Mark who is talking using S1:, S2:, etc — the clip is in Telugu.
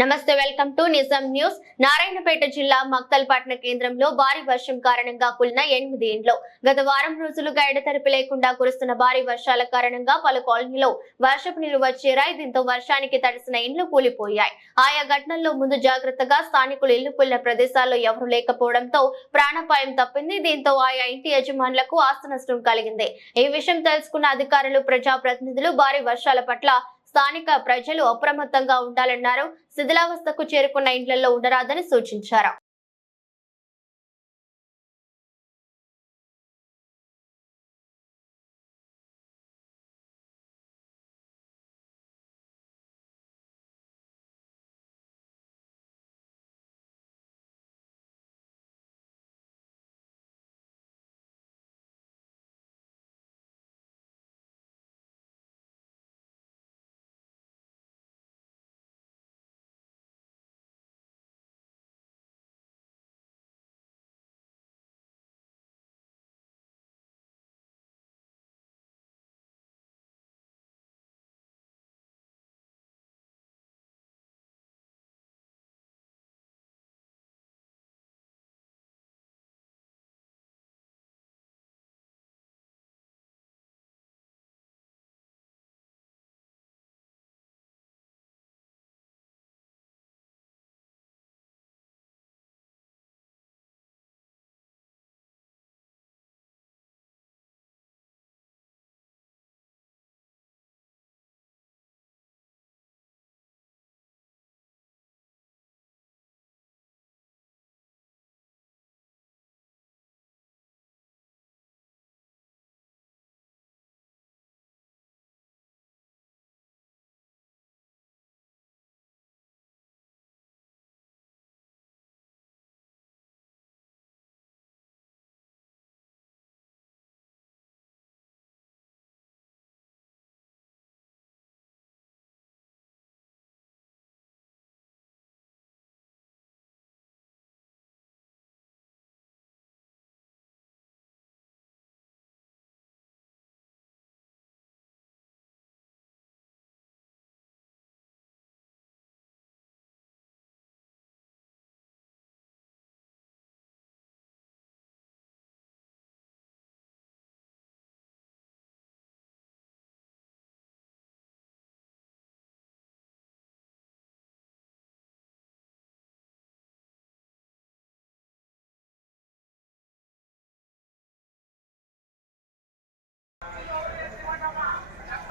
S1: నమస్తే welcome to Nizam news. Narayanpet జిల్లా మక్తల్పట్న కేంద్రంలో భారీ వర్షం కారణంగా కూలిన ఎనిమిది ఇండ్లు. గత వారం రోజులుగా ఎడతెరిపి లేకుండా కురుస్తున్న భారీ వర్షాల కారణంగా పలు కాలనీలో వర్షపు నీరు వచ్చేరాయి. దీంతో వర్షానికి తడిసిన ఇండ్లు కూలిపోయాయి. ఆయా ఘటనల్లో ముందు జాగ్రత్తగా స్థానికులు ఇల్లు కూలిన ప్రదేశాల్లో ఎవరూ లేకపోవడంతో ప్రాణాపాయం తప్పింది. దీంతో ఆయా ఇంటి యజమానులకు ఆస్తి నష్టం కలిగింది. ఈ విషయం తెలుసుకున్న అధికారులు ప్రజాప్రతినిధులు భారీ వర్షాల పట్ల స్థానిక ప్రజలు అప్రమత్తంగా ఉండాలన్నారు. శిథిలావస్థకు చేరుకున్న ఇండ్లలో ఉండరాదని సూచించారు.